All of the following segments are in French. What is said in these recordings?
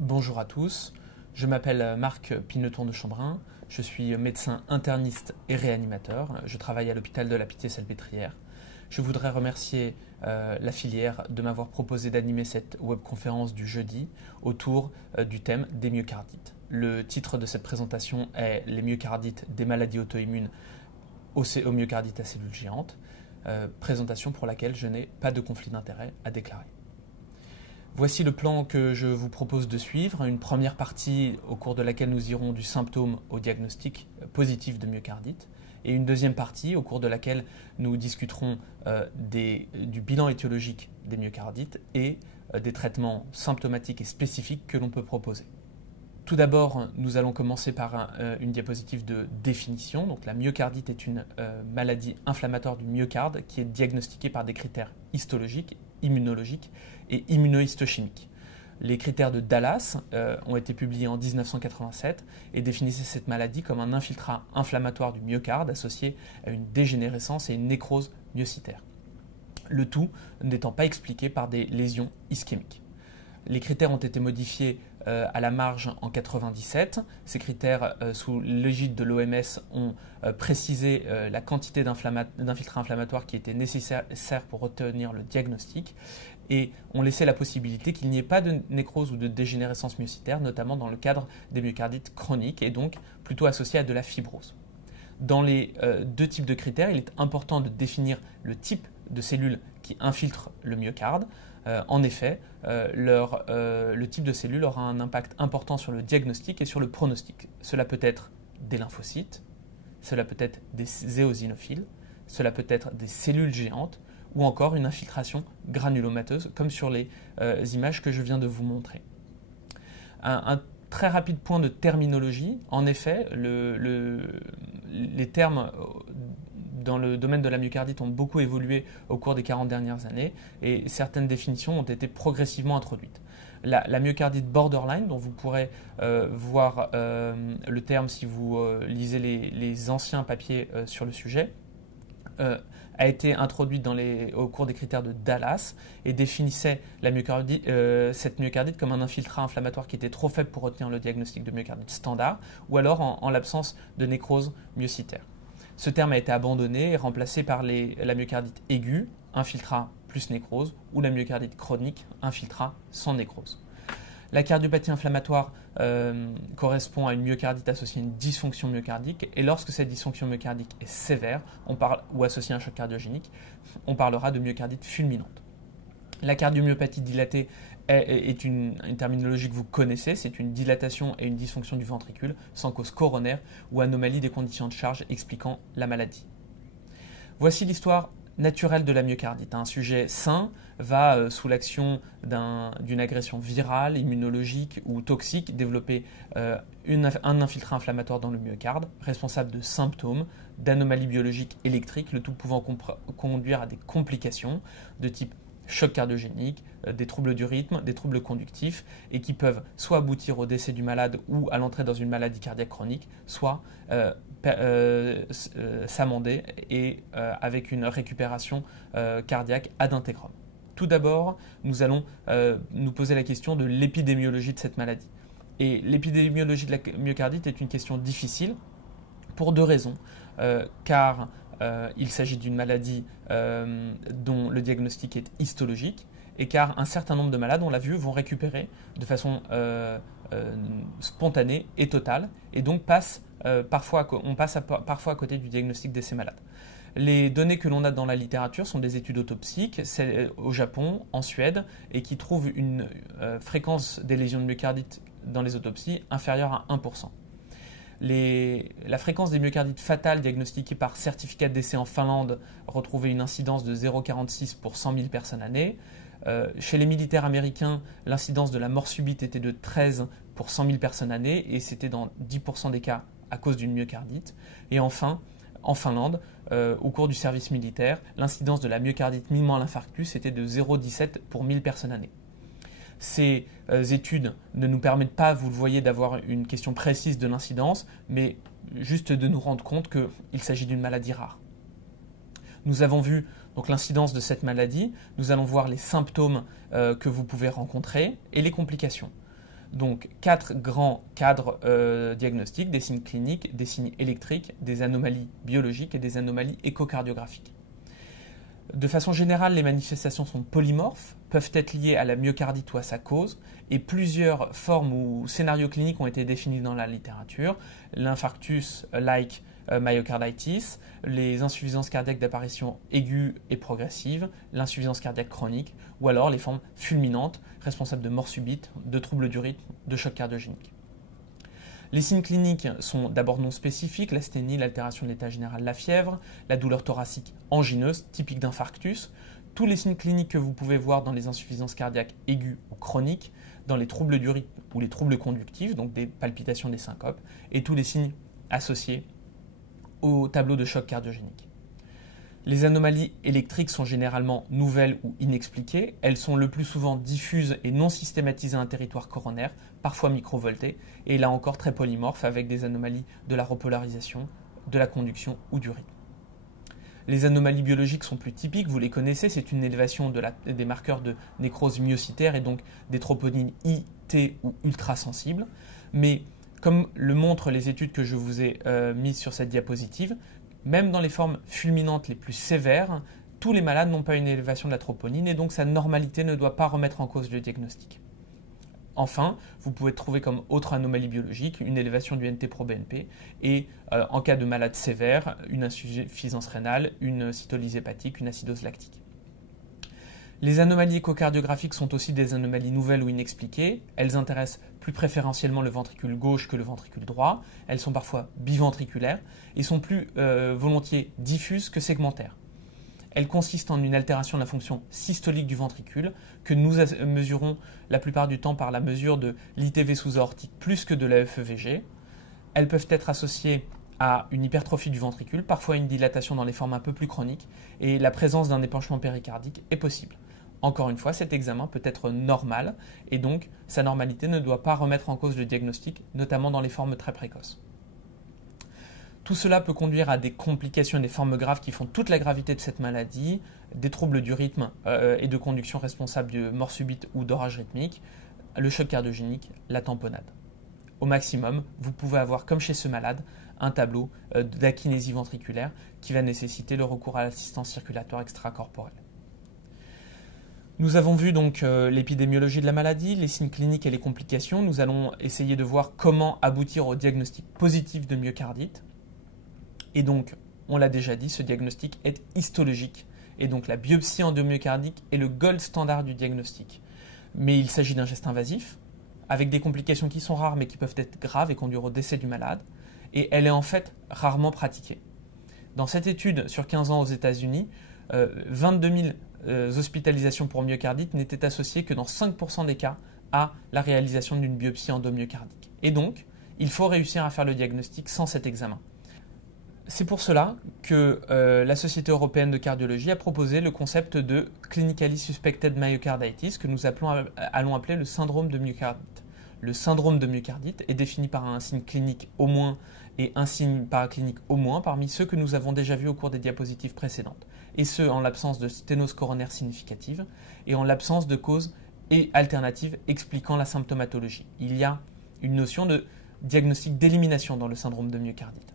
Bonjour à tous, je m'appelle Marc Pineton de Chambrin, je suis médecin interniste et réanimateur, je travaille à l'hôpital de la Pitié-Salpêtrière. Je voudrais remercier la filière de m'avoir proposé d'animer cette webconférence du jeudi autour du thème des myocardites. Le titre de cette présentation est « Les myocardites des maladies auto-immunes au myocardite à cellules géantes », présentation pour laquelle je n'ai pas de conflit d'intérêt à déclarer. Voici le plan que je vous propose de suivre. Une première partie au cours de laquelle nous irons du symptôme au diagnostic positif de myocardite et une deuxième partie au cours de laquelle nous discuterons du bilan étiologique des myocardites et des traitements symptomatiques et spécifiques que l'on peut proposer. Tout d'abord, nous allons commencer par une diapositive de définition. Donc, la myocardite est une maladie inflammatoire du myocarde qui est diagnostiquée par des critères histologiques, immunologiques et immunohistochimiques. Les critères de Dallas ont été publiés en 1987 et définissaient cette maladie comme un infiltrat inflammatoire du myocarde associé à une dégénérescence et une nécrose myocytaire. Le tout n'étant pas expliqué par des lésions ischémiques. Les critères ont été modifiés à la marge en 1997. Ces critères, sous l'égide de l'OMS, ont précisé la quantité d'infiltrats inflammatoires qui était nécessaire pour obtenir le diagnostic et ont laissé la possibilité qu'il n'y ait pas de nécrose ou de dégénérescence myocytaire, notamment dans le cadre des myocardites chroniques et donc plutôt associés à de la fibrose. Dans les deux types de critères, il est important de définir le type de cellules qui infiltrent le myocarde. En effet, le type de cellule aura un impact important sur le diagnostic et sur le pronostic. Cela peut être des lymphocytes, cela peut être des éosinophiles, cela peut être des cellules géantes ou encore une infiltration granulomateuse comme sur les images que je viens de vous montrer. Un très rapide point de terminologie. En effet, les termes dans le domaine de la myocardite ont beaucoup évolué au cours des 40 dernières années et certaines définitions ont été progressivement introduites. La myocardite borderline, dont vous pourrez voir le terme si vous lisez les anciens papiers sur le sujet, a été introduite au cours des critères de Dallas et définissait cette myocardite comme un infiltrat inflammatoire qui était trop faible pour retenir le diagnostic de myocardite standard ou alors en l'absence de nécrose myocytaire. Ce terme a été abandonné et remplacé par la myocardite aiguë, infiltrat plus nécrose, ou la myocardite chronique, infiltrat sans nécrose. La cardiopathie inflammatoire correspond à une myocardite associée à une dysfonction myocardique et lorsque cette dysfonction myocardique est sévère ou associée à un choc cardiogénique, on parlera de myocardite fulminante. La cardiomyopathie dilatée est une terminologie que vous connaissez, c'est une dilatation et une dysfonction du ventricule sans cause coronaire ou anomalie des conditions de charge expliquant la maladie. Voici l'histoire naturelle de la myocardite. Un sujet sain va, sous l'action d'une agression virale, immunologique ou toxique, développer un infiltrat inflammatoire dans le myocarde, responsable de symptômes, d'anomalies biologiques électriques, le tout pouvant conduire à des complications de type choc cardiogénique, des troubles du rythme, des troubles conductifs et qui peuvent soit aboutir au décès du malade ou à l'entrée dans une maladie cardiaque chronique, soit s'amender et avec une récupération cardiaque ad intégrum. Tout d'abord, nous allons nous poser la question de l'épidémiologie de cette maladie. Et l'épidémiologie de la myocardite est une question difficile pour deux raisons, car il s'agit d'une maladie dont le diagnostic est histologique et car un certain nombre de malades, on l'a vu, vont récupérer de façon spontanée et totale et donc on passe parfois à côté du diagnostic de ces malades. Les données que l'on a dans la littérature sont des études autopsiques au Japon, en Suède et qui trouvent une fréquence des lésions de myocardite dans les autopsies inférieure à 1%. La fréquence des myocardites fatales diagnostiquées par certificat de décès en Finlande retrouvait une incidence de 0,46 pour 100 000 personnes année. Chez les militaires américains, l'incidence de la mort subite était de 13 pour 100 000 personnes année et c'était dans 10% des cas à cause d'une myocardite. Et enfin, en Finlande, au cours du service militaire, l'incidence de la myocardite mimant à l'infarctus était de 0,17 pour 1000 personnes année. Ces études ne nous permettent pas, vous le voyez, d'avoir une question précise de l'incidence, mais juste de nous rendre compte qu'il s'agit d'une maladie rare. Nous avons vu donc l'incidence de cette maladie, nous allons voir les symptômes que vous pouvez rencontrer et les complications. Donc 4 grands cadres diagnostiques, des signes cliniques, des signes électriques, des anomalies biologiques et des anomalies échocardiographiques. De façon générale, les manifestations sont polymorphes, peuvent être liées à la myocardite ou à sa cause, et plusieurs formes ou scénarios cliniques ont été définis dans la littérature. L'infarctus-like myocarditis, les insuffisances cardiaques d'apparition aiguë et progressive, l'insuffisance cardiaque chronique, ou alors les formes fulminantes, responsables de mort subite, de troubles du rythme, de choc cardiogénique. Les signes cliniques sont d'abord non spécifiques, l'asthénie, l'altération de l'état général, la fièvre, la douleur thoracique angineuse, typique d'infarctus, tous les signes cliniques que vous pouvez voir dans les insuffisances cardiaques aiguës ou chroniques, dans les troubles du rythme ou les troubles conductifs, donc des palpitations, des syncopes, et tous les signes associés au tableau de choc cardiogénique. Les anomalies électriques sont généralement nouvelles ou inexpliquées. Elles sont le plus souvent diffuses et non systématisées à un territoire coronaire, parfois microvoltées, et là encore très polymorphes avec des anomalies de la repolarisation, de la conduction ou du rythme. Les anomalies biologiques sont plus typiques, vous les connaissez, c'est une élévation des marqueurs de nécrose myocytaire et donc des troponines I, T ou ultrasensibles. Mais comme le montrent les études que je vous ai mises sur cette diapositive, même dans les formes fulminantes les plus sévères, tous les malades n'ont pas une élévation de la troponine et donc sa normalité ne doit pas remettre en cause le diagnostic. Enfin, vous pouvez trouver comme autre anomalie biologique une élévation du NT-proBNP et en cas de malade sévère, une insuffisance rénale, une cytolyse hépatique, une acidose lactique. Les anomalies échocardiographiques sont aussi des anomalies nouvelles ou inexpliquées. Elles intéressent plus préférentiellement le ventricule gauche que le ventricule droit. Elles sont parfois biventriculaires et sont plus volontiers diffuses que segmentaires. Elles consistent en une altération de la fonction systolique du ventricule que nous mesurons la plupart du temps par la mesure de l'ITV sous-aortique plus que de la FEVG. Elles peuvent être associées à une hypertrophie du ventricule, parfois une dilatation dans les formes un peu plus chroniques, et la présence d'un épanchement péricardique est possible. Encore une fois, cet examen peut être normal et donc sa normalité ne doit pas remettre en cause le diagnostic, notamment dans les formes très précoces. Tout cela peut conduire à des complications et des formes graves qui font toute la gravité de cette maladie, des troubles du rythme et de conduction responsables de mort subite ou d'orage rythmique, le choc cardiogénique, la tamponnade. Au maximum, vous pouvez avoir, comme chez ce malade, un tableau d'akinésie ventriculaire qui va nécessiter le recours à l'assistance circulatoire extracorporelle. Nous avons vu donc l'épidémiologie de la maladie, les signes cliniques et les complications. Nous allons essayer de voir comment aboutir au diagnostic positif de myocardite. Et donc, on l'a déjà dit, ce diagnostic est histologique. Et donc la biopsie endomyocardique est le gold standard du diagnostic. Mais il s'agit d'un geste invasif, avec des complications qui sont rares mais qui peuvent être graves et conduire au décès du malade. Et elle est en fait rarement pratiquée. Dans cette étude sur 15 ans aux États-Unis, 22 000 hospitalisations pour myocardite n'étaient associées que dans 5% des cas à la réalisation d'une biopsie endomyocardique. Et donc, il faut réussir à faire le diagnostic sans cet examen. C'est pour cela que la Société européenne de cardiologie a proposé le concept de clinically suspected myocarditis que nous allons appeler le syndrome de myocardite. Le syndrome de myocardite est défini par un signe clinique au moins et un signe paraclinique au moins parmi ceux que nous avons déjà vus au cours des diapositives précédentes, et ce en l'absence de sténose coronaire significative et en l'absence de causes alternatives expliquant la symptomatologie. Il y a une notion de diagnostic d'élimination dans le syndrome de myocardite.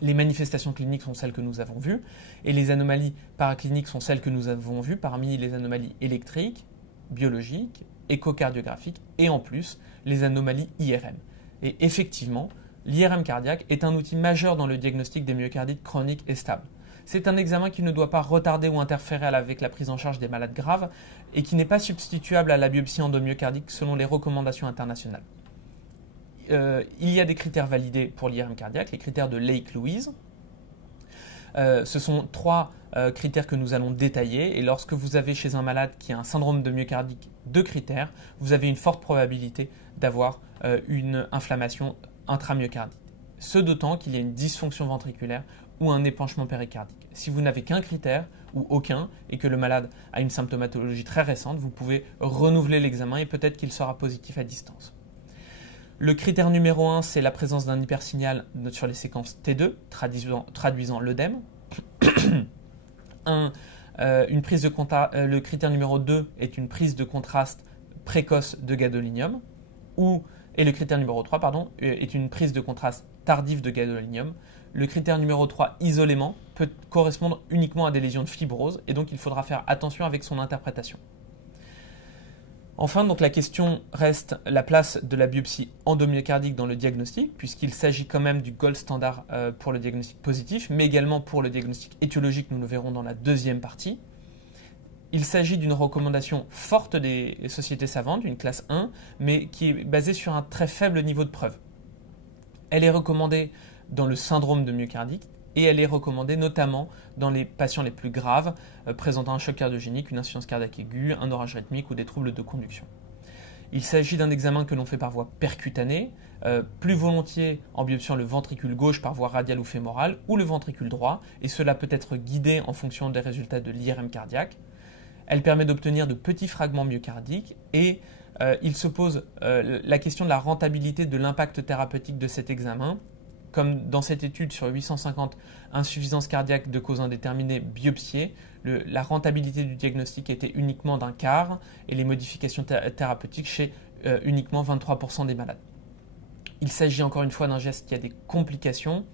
Les manifestations cliniques sont celles que nous avons vues et les anomalies paracliniques sont celles que nous avons vues parmi les anomalies électriques, biologiques, échocardiographiques et en plus les anomalies IRM. Et effectivement, l'IRM cardiaque est un outil majeur dans le diagnostic des myocardites chroniques et stables. C'est un examen qui ne doit pas retarder ou interférer avec la prise en charge des malades graves et qui n'est pas substituable à la biopsie endomyocardique selon les recommandations internationales. Il y a des critères validés pour l'IRM cardiaque, les critères de Lake-Louise. Ce sont 3 critères que nous allons détailler et lorsque vous avez chez un malade qui a un syndrome de myocardique 2 critères, vous avez une forte probabilité d'avoir une inflammation intramyocardique. Ce d'autant qu'il y a une dysfonction ventriculaire ou un épanchement péricardique. Si vous n'avez qu'un critère ou aucun et que le malade a une symptomatologie très récente, vous pouvez renouveler l'examen et peut-être qu'il sera positif à distance. Le critère numéro 1, c'est la présence d'un hypersignal sur les séquences T2, traduisant l'œdème. Le critère numéro 2 est une prise de contraste précoce de gadolinium, et le critère numéro 3 est une prise de contraste tardive de gadolinium. Le critère numéro 3, isolément, peut correspondre uniquement à des lésions de fibrose, et donc il faudra faire attention avec son interprétation. Enfin, donc la question reste la place de la biopsie endomyocardique dans le diagnostic, puisqu'il s'agit quand même du gold standard pour le diagnostic positif, mais également pour le diagnostic étiologique, nous le verrons dans la deuxième partie. Il s'agit d'une recommandation forte des sociétés savantes, d'une classe 1, mais qui est basée sur un très faible niveau de preuve. Elle est recommandée dans le syndrome de myocardite, et elle est recommandée notamment dans les patients les plus graves présentant un choc cardiogénique, une insuffisance cardiaque aiguë, un orage rythmique ou des troubles de conduction. Il s'agit d'un examen que l'on fait par voie percutanée, plus volontiers en biopsiant le ventricule gauche par voie radiale ou fémorale ou le ventricule droit, et cela peut être guidé en fonction des résultats de l'IRM cardiaque. Elle permet d'obtenir de petits fragments myocardiques et il se pose la question de la rentabilité de l'impact thérapeutique de cet examen. Comme dans cette étude sur 850 insuffisances cardiaques de cause indéterminée biopsiées, la rentabilité du diagnostic était uniquement d'un quart et les modifications thérapeutiques chez uniquement 23% des malades. Il s'agit encore une fois d'un geste qui a des complications,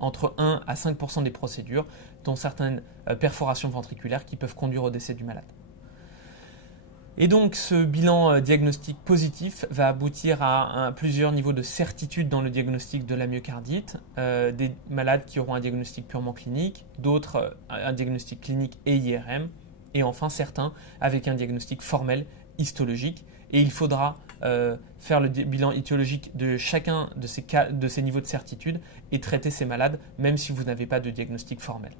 entre 1 à 5% des procédures, dont certaines perforations ventriculaires qui peuvent conduire au décès du malade. Et donc ce bilan diagnostique positif va aboutir à plusieurs niveaux de certitude dans le diagnostic de la myocardite, des malades qui auront un diagnostic purement clinique, d'autres un diagnostic clinique et IRM, et enfin certains avec un diagnostic formel histologique. Et il faudra faire le bilan étiologique de chacun de ces niveaux de certitude et traiter ces malades même si vous n'avez pas de diagnostic formel.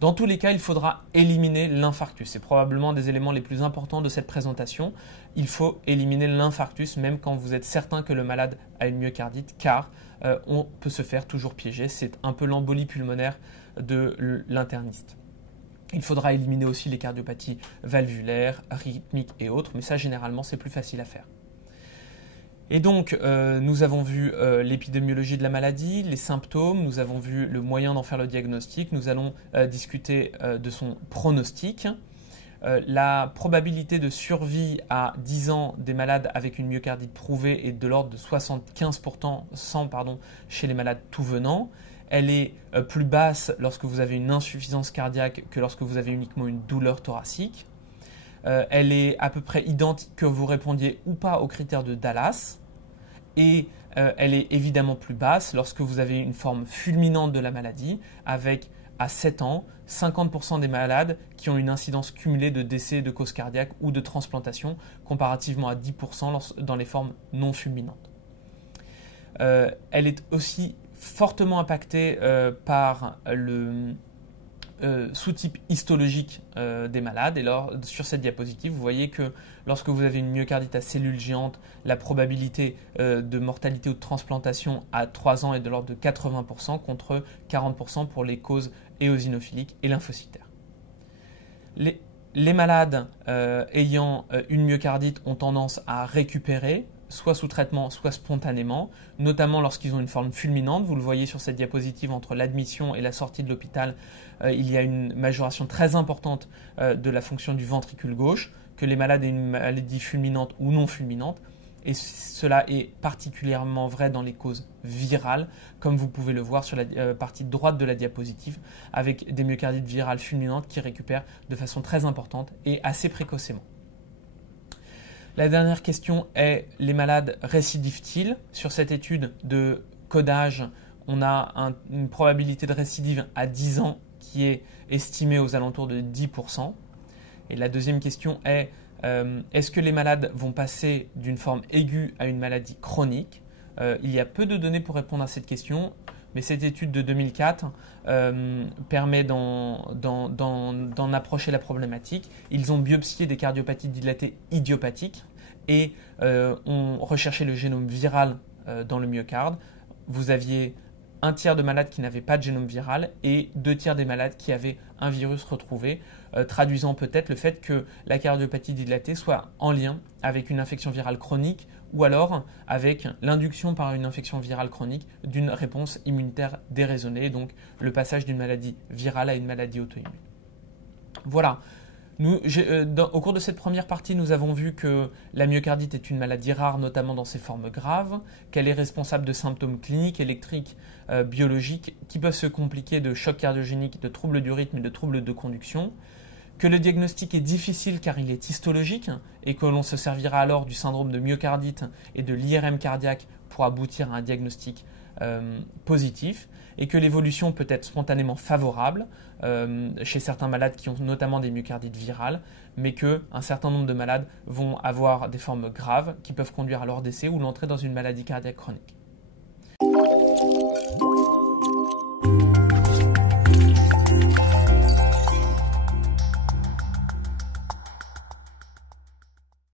Dans tous les cas, il faudra éliminer l'infarctus. C'est probablement un des éléments les plus importants de cette présentation. Il faut éliminer l'infarctus même quand vous êtes certain que le malade a une myocardite, car on peut se faire toujours piéger. C'est un peu l'embolie pulmonaire de l'interniste. Il faudra éliminer aussi les cardiopathies valvulaires, rythmiques et autres, mais ça généralement c'est plus facile à faire. Et donc, nous avons vu l'épidémiologie de la maladie, les symptômes, nous avons vu le moyen d'en faire le diagnostic, nous allons discuter de son pronostic. La probabilité de survie à 10 ans des malades avec une myocardite prouvée est de l'ordre de 75% chez les malades tout venant. Elle est plus basse lorsque vous avez une insuffisance cardiaque que lorsque vous avez uniquement une douleur thoracique. Elle est à peu près identique que vous répondiez ou pas aux critères de Dallas et elle est évidemment plus basse lorsque vous avez une forme fulminante de la maladie avec à 7 ans 50% des malades qui ont une incidence cumulée de décès de cause cardiaque ou de transplantation comparativement à 10% dans les formes non fulminantes. Elle est aussi fortement impactée par le sous-type histologique des malades. Et alors, sur cette diapositive, vous voyez que lorsque vous avez une myocardite à cellules géantes, la probabilité de mortalité ou de transplantation à 3 ans est de l'ordre de 80% contre 40% pour les causes éosinophiliques et lymphocytaires. Les malades ayant une myocardite ont tendance à récupérer, soit sous traitement, soit spontanément, notamment lorsqu'ils ont une forme fulminante. Vous le voyez sur cette diapositive, entre l'admission et la sortie de l'hôpital, il y a une majoration très importante de la fonction du ventricule gauche, que les malades aient une maladie fulminante ou non fulminante. Et cela est particulièrement vrai dans les causes virales, comme vous pouvez le voir sur la partie droite de la diapositive, avec des myocardites virales fulminantes qui récupèrent de façon très importante et assez précocement. La dernière question est, les malades récidivent-ils? Sur cette étude de codage, on a une probabilité de récidive à 10 ans qui est estimée aux alentours de 10%. Et la deuxième question est, est-ce que les malades vont passer d'une forme aiguë à une maladie chronique? Il y a peu de données pour répondre à cette question, mais cette étude de 2004 permet d'en approcher la problématique. Ils ont biopsié des cardiopathies dilatées idiopathiques et ont recherché le génome viral dans le myocarde. Vous aviez un tiers de malades qui n'avaient pas de génome viral et 2 tiers des malades qui avaient un virus retrouvé, traduisant peut-être le fait que la cardiopathie dilatée soit en lien avec une infection virale chronique ou alors avec l'induction par une infection virale chronique d'une réponse immunitaire déraisonnée, donc le passage d'une maladie virale à une maladie auto-immune. Voilà. Au cours de cette première partie, nous avons vu que la myocardite est une maladie rare, notamment dans ses formes graves, qu'elle est responsable de symptômes cliniques, électriques, biologiques, qui peuvent se compliquer de chocs cardiogéniques, de troubles du rythme et de troubles de conduction, que le diagnostic est difficile car il est histologique et que l'on se servira alors du syndrome de myocardite et de l'IRM cardiaque pour aboutir à un diagnostic positif, et que l'évolution peut être spontanément favorable chez certains malades qui ont notamment des myocardites virales, mais qu'un certain nombre de malades vont avoir des formes graves qui peuvent conduire à leur décès ou l'entrée dans une maladie cardiaque chronique.